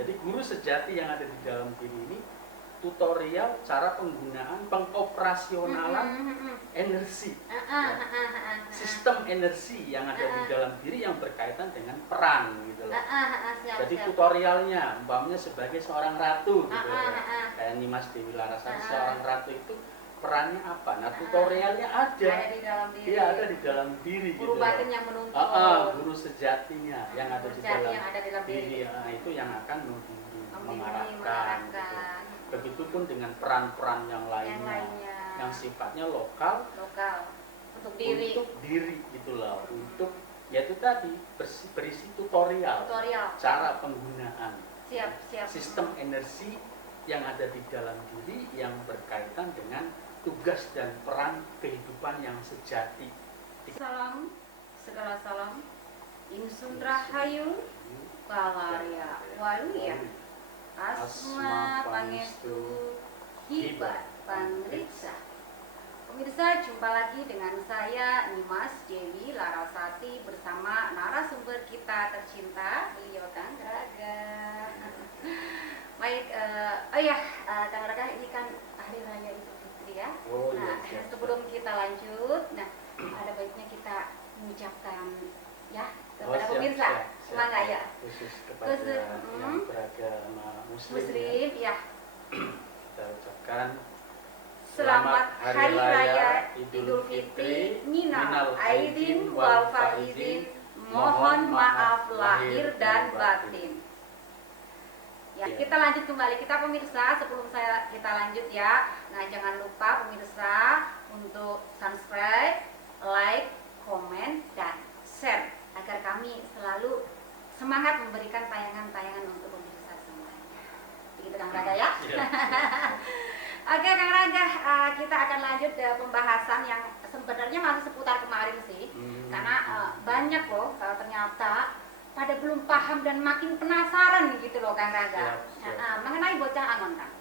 Jadi guru sejati yang ada di dalam diri ini tutorial cara penggunaan pengoperasionalan energi, sistem energi yang ada di dalam diri yang berkaitan dengan peran gitu loh. Jadi tutorialnya umpamanya sebagai seorang ratu gitu loh. Kayak Nimas Dewi Larasati seorang ratu itu perannya apa? Nah tutorialnya ada di dalam diri. Iya, ada di dalam diri guru gitu. Batin yang menuntun. Guru sejatinya yang ada di dalam diri. Itu yang akan mengarahkan. Gitu. Begitupun dengan peran-peran yang lainnya, yang sifatnya lokal untuk diri gitu loh. Untuk yaitu tadi berisi tutorial cara penggunaan sistem energi yang ada di dalam diri yang berkaitan dengan tugas dan peran kehidupan yang sejati. Salam, segala salam, Insun Rahayu, Balaria Waluya, Asma Pangestu, Hibat Pangriksa. Pemirsa, jumpa lagi dengan saya Nimas Dewi Larasati bersama narasumber kita tercinta, beliau Kang Raga. Baik, Kang Raga, ini kan hari raya Idul Fitri ya. Nah, sebelum kita lanjut, ada baiknya kita mengucapkan ya kepada pemirsa, semangat ya. Khusus kepada yang beragama Muslim ya. Kita ucapkan Selamat Hari Raya Idul Fitri, minal aidin wal faizin, mohon maaf lahir dan batin. Ya, kita lanjut kembali kita pemirsa, sebelum kita lanjut ya. Nah, jangan lupa pemirsa untuk subscribe, like, komen, dan share agar kami selalu semangat memberikan tayangan-tayangan untuk pemirsa semuanya. Begitu Kang Raga ya? Oke Kang Raga, kita akan lanjut ke pembahasan yang sebenarnya masih seputar kemarin sih. Karena banyak loh ternyata pada belum paham dan makin penasaran gitu loh Kang Raga. Mengenai bocah Angon Kang.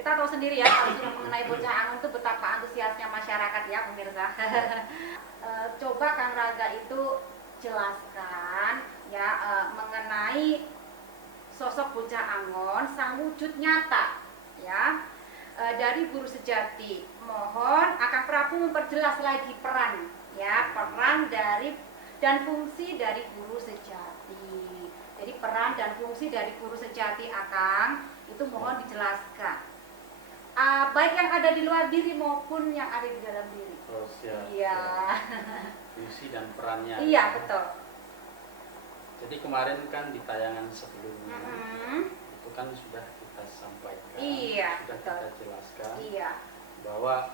Kita tahu sendiri ya kalau sudah mengenai bocah Angon itu betapa antusiasnya masyarakat ya pemirsa. Coba Kang Raga itu jelaskan ya mengenai sosok bocah Angon, sang wujud nyata ya dari guru sejati. Mohon Akang Prabu memperjelas lagi peran ya, peran dari dan fungsi dari guru sejati. Jadi peran dan fungsi dari guru sejati Akang itu mohon dijelaskan. Baik yang ada di luar diri maupun yang ada di dalam diri. Iya. Fungsi dan perannya. Iya, betul. Jadi kemarin kan di tayangan sebelumnya itu kan sudah kita sampaikan, sudah kita jelaskan bahwa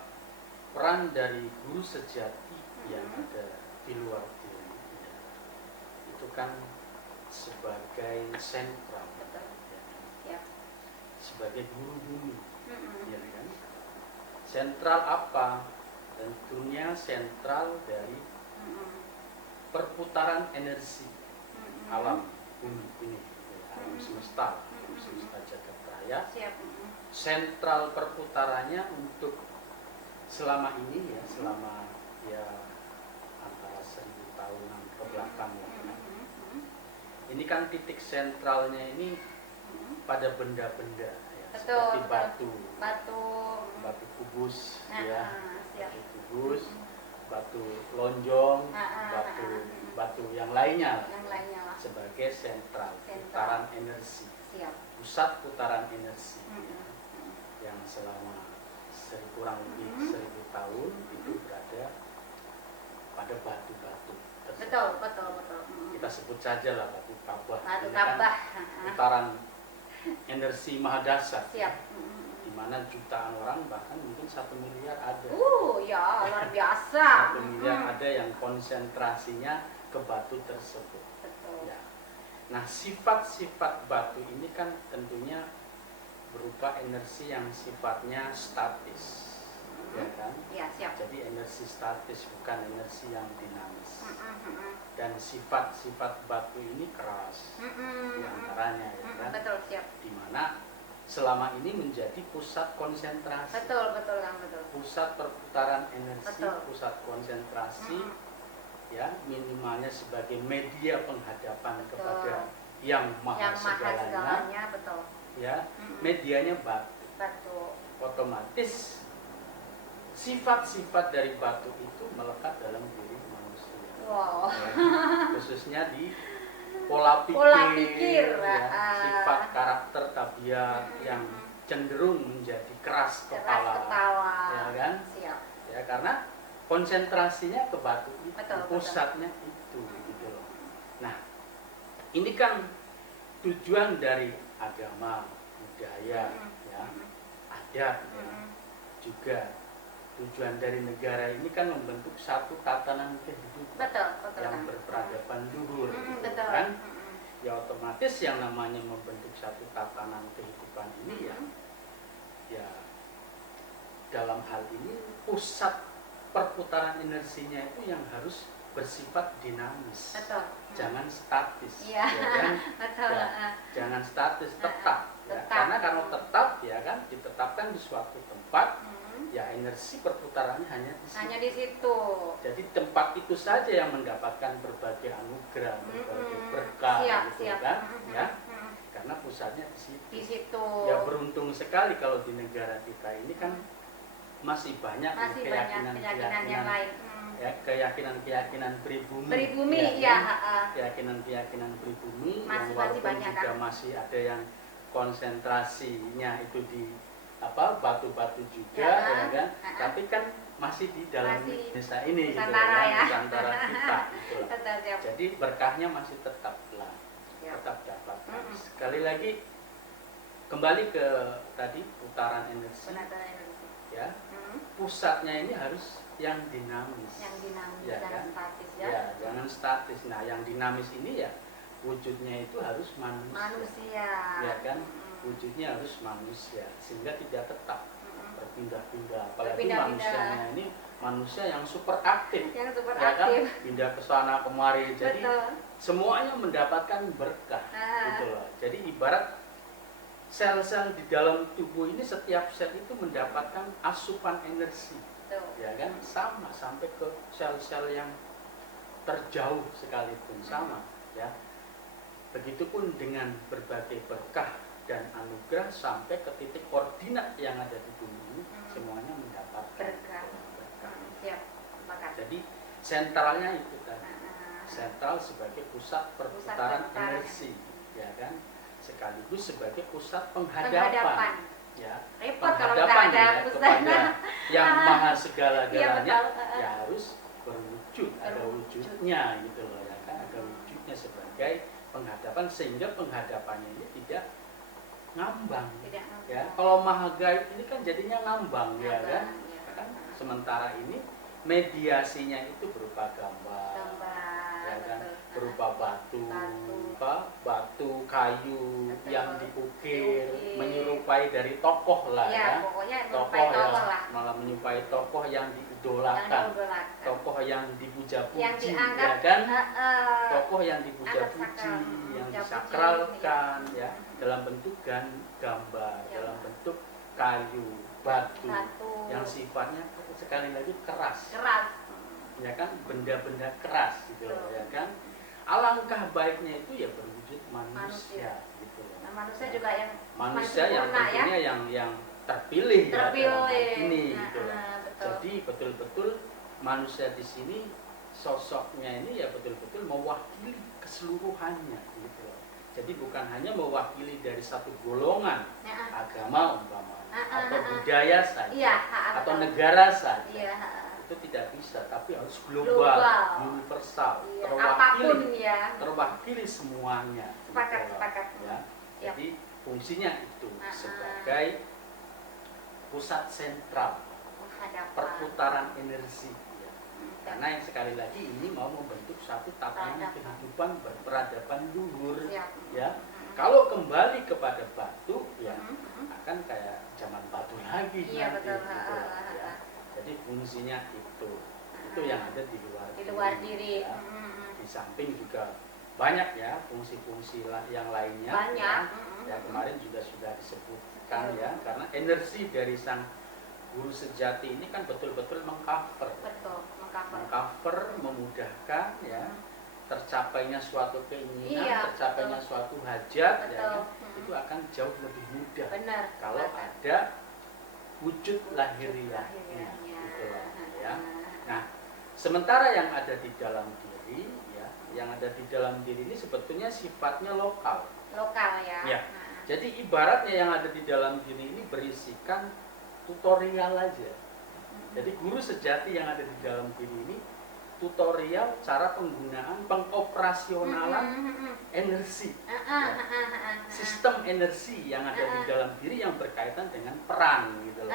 peran dari guru sejati yang ada di luar diri itu kan sebagai sentral, sebagai guru bumi, ya kan? Sentral apa? Tentunya sentral dari perputaran energi alam bumi ini, alam semesta jagat raya. Sentral perputarannya untuk selama ini ya, selama ya antara 1000 tahunan ke belakang ya. Ini kan titik sentralnya ini pada benda-benda ya, seperti batu kubus ya, batu lonjong, batu yang lainnya sebagai sentral putaran energi, pusat putaran energi yang selama kurang lebih 1000 tahun itu berada pada batu-batu tersebut. Betul. Kita sebut saja lah batu Kabah. Putaran energi mahadasar. Di mana jutaan orang, bahkan mungkin 1 miliar ada. Ya luar biasa. 1 miliar ada yang konsentrasinya ke batu tersebut. Betul. Ya. Nah, sifat-sifat batu ini kan tentunya berupa energi yang sifatnya statis, ya kan? Ya, siap. Jadi energi statis, bukan energi yang dinamis. Dan sifat-sifat batu ini keras, diantaranya, ya kan? Betul, siap. Dimana selama ini menjadi pusat konsentrasi. Betul, Kang, betul. Pusat perputaran energi, betul. Pusat konsentrasi, ya minimalnya sebagai media penghadapan kepada yang maha segalanya, betul. Ya, medianya batu. Batu. Otomatis sifat-sifat dari batu itu melekat dalam diri manusia. Wow. Ya, khususnya di pola pikir, ya, sifat karakter tabiat yang cenderung menjadi keras kepala, ya kan? Siap. Ya, karena konsentrasinya ke batu itu, betul, pusatnya itu, gitu loh. Nah, ini kan tujuan dari agama, budaya, ya, adat, ya, juga tujuan dari negara ini kan membentuk satu tatanan kehidupan yang berperadaban luhur, gitu kan? Ya otomatis yang namanya membentuk satu tatanan kehidupan ini ya dalam hal ini pusat perputaran energinya itu yang harus bersifat dinamis, jangan statis, ya kan? Ya, jangan statis, tetap. Ya. Karena kalau tetap, ya kan, ditetapkan di suatu tempat, ya energi perputarannya hanya di situ. Jadi tempat itu saja yang mendapatkan berbagai anugerah, berbagai berkah, gitu kan? Ya, karena pusatnya di situ. Ya beruntung sekali kalau di negara kita ini kan masih banyak keyakinan yang lain. Ya, keyakinan pribumi, ya, keyakinan pribumi yang walaupun juga masih ada yang konsentrasinya itu di batu-batu juga, ya kan? Tapi kan masih di dalam desa ini, Nusantara, gitu, ya, Nusantara kita, gitu. Jadi berkahnya masih tetap dapat. Sekali lagi kembali ke tadi putaran energi, ya, pusatnya ini harus yang dinamis, ya, jangan kan? Statis, ya. Ya, jangan statis. Nah, yang dinamis ini ya wujudnya itu harus manusia, ya kan? Wujudnya harus manusia sehingga tidak tetap berpindah-pindah. Apalagi manusianya ini manusia yang super aktif, ya kan? Pindah ke sana kemari. Jadi semuanya mendapatkan berkah, gitu loh. Jadi ibarat sel-sel di dalam tubuh ini, setiap sel itu mendapatkan asupan energi, ya kan? Sama sampai ke sel-sel yang terjauh sekalipun sama, ya. Begitupun dengan berbagai berkah dan anugerah sampai ke titik koordinat yang ada di bumi ini, semuanya mendapat berkah. Jadi sentralnya itu tadi, sentral sebagai pusat perputaran energi, ya kan, sekaligus sebagai pusat penghadapan, ya, penghadapan ya, kepada yang maha segala-galanya, ya harus berwujud, ada wujudnya, gitu loh, ya kan, ada wujudnya sebagai penghadapan sehingga penghadapannya ini tidak ngambang, ya. Kalau maha gaib ini kan jadinya ngambang, ya kan? Sementara ini mediasinya itu berupa gambar, ya kan? Berupa batu, kayu yang dipukir, menyerupai dari tokoh lah, ya. Tokoh yang malah menyerupai tokoh yang diidolakan, tokoh yang dipuja-puji, ya kan? Tokoh yang dipuja-puji, yang disakralkan, ya, dalam bentuk gambar, dalam bentuk kayu, batu, yang sifatnya sekali lagi keras, ya kan, benda-benda keras, gitu loh, ya kan. Alangkah baiknya itu ya berwujud manusia, gitu loh. Manusia juga yang tentunya yang terpilih, ya, dalam ini, gitu loh. Jadi betul-betul manusia di sini sosoknya ini ya betul-betul mewakili keseluruhannya, gitu loh. Jadi bukan hanya mewakili dari satu golongan agama umpamanya, atau budaya saja, atau negara saja, itu tidak bisa, tapi harus global, universal, terwakili semuanya. Sepakat. Ya. Jadi fungsinya itu sebagai pusat sentral perputaran energi. Karena yang sekali lagi ini mau membentuk satu tatanan kehidupan berperadaban luhur, ya. Kalau kembali kepada batu, ya akan kayak zaman batu lagi, ya. Jadi fungsinya itu yang ada di luar diri. Ya. Di samping juga banyak ya fungsi-fungsi yang lainnya. Ya kemarin juga sudah disebutkan, ya, karena energi dari sang guru sejati ini kan betul-betul mengcover, memudahkan, ya, tercapainya suatu keinginan, Iya, tercapainya betul. suatu hajat, ya Betul. kan? Itu akan jauh lebih mudah Benar. kalau ada wujud lahiriahnya, gitu loh, ya. Nah, sementara yang ada di dalam diri, ya, yang ada di dalam diri ini sebetulnya sifatnya lokal. Lokal ya. Ya. Jadi ibaratnya yang ada di dalam diri ini berisikan tutorial aja. Jadi guru sejati yang ada di dalam diri ini tutorial cara penggunaan pengoperasionalan energi, ya. Sistem energi yang ada di dalam diri yang berkaitan dengan peran gitu loh.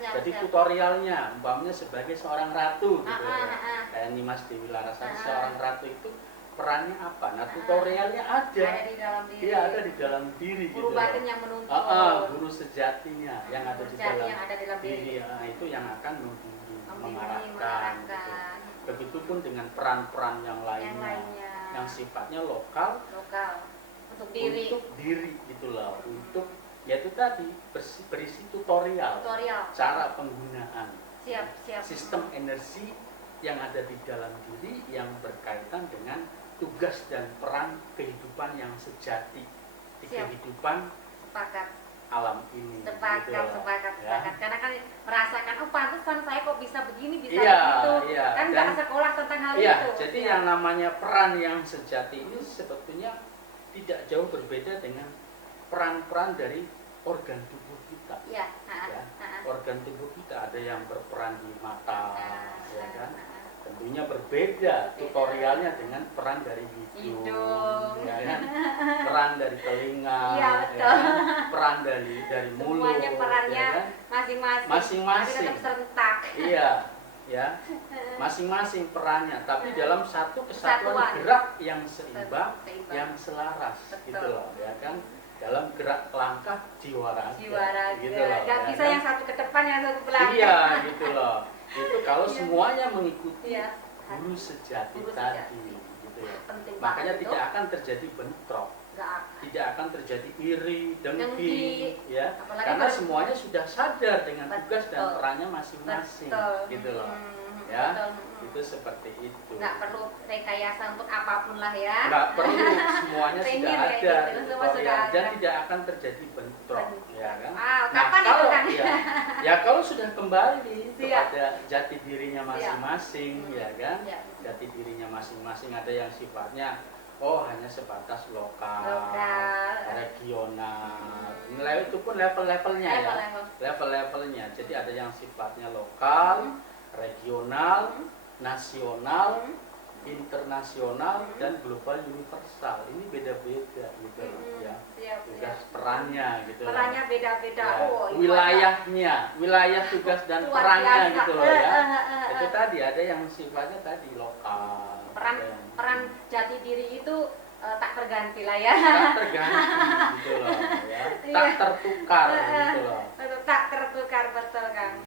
Jadi tutorialnya umpamanya sebagai seorang ratu gitu loh. Kayak Nimas Dewi Larasati, seorang ratu itu perannya apa? Nah, tutorialnya ada di dalam diri. Iya, ada di dalam diri Guru gitu. batin yang menuntun. Guru sejatinya yang ada di dalam diri. Itu yang akan membimbing, mengarahkan. Gitu. Begitupun dengan peran-peran yang lainnya, yang sifatnya lokal untuk diri gitu loh. Untuk yaitu tadi berisi tutorial cara penggunaan siap. sistem energi yang ada di dalam diri yang berkaitan dengan tugas dan peran kehidupan yang sejati di kehidupan sepakat alam ini. Sepakat. Ya. Karena kan merasakan, oh pantesan saya kok bisa begini, bisa Iya, begitu. iya. Kan nggak sekolah tentang hal Iya, itu. jadi yang namanya peran yang sejati ini sebetulnya tidak jauh berbeda dengan peran-peran dari organ tubuh kita. Iya. Ya. Organ tubuh kita ada yang berperan di mata, ya kan? Tentunya berbeda tutorialnya dengan peran dari hidung, ya kan? Peran dari telinga, iya, ya kan? Peran dari mulut, semuanya perannya ya kan? masing-masing. Tapi tetap serentak. Iya, ya, masing-masing perannya, tapi dalam satu kesatuan Kesatuan. gerak yang seimbang, Seimbang. yang selaras, Betul. gitu loh, ya kan? Dalam gerak langkah jiwa raga, Gitu loh, gak ya bisa kan? yang satu ke depan, yang satu ke belakang. Iya, gitu loh. Itu kalau Iya. semuanya mengikuti Iya. guru sejati Guru tadi, sejati. gitu ya. Penting Makanya banget tidak akan terjadi bentrok, Gak akan. tidak akan terjadi iri, dengki, Dengki. ya. Apalagi Karena kalau- semuanya sudah sadar dengan tugas dan Betul. perannya masing-masing, Betul. gitu loh. Hmm, Ya, betul. itu seperti itu. Nggak perlu rekayasa untuk apapun lah ya. Nggak perlu, semuanya Tenir sudah kayak ada, gitu, semua tutorial, sudah ada. dan tidak akan terjadi bentrok, ya kan? Kapan itu kalau kan? ya kalau sudah kembali Siap. kepada jati dirinya masing-masing, ya kan? Iya. Jati dirinya masing-masing ada yang sifatnya hanya sebatas lokal, regional. Itu pun level-levelnya ya. Level-levelnya. Jadi ada yang sifatnya lokal, regional, nasional, internasional, dan global universal. Ini beda-beda gitu loh, ya. Tugas perannya gitu loh. Perannya beda-beda. Ya, Oh, wilayah tugas dan luar perannya biasa. gitu loh ya. Itu tadi ada yang sifatnya tadi lokal. Peran jati diri itu tak terganti lah ya. Tak terganti gitu loh ya. Tak tertukar gitu loh. Tak tertukar, betul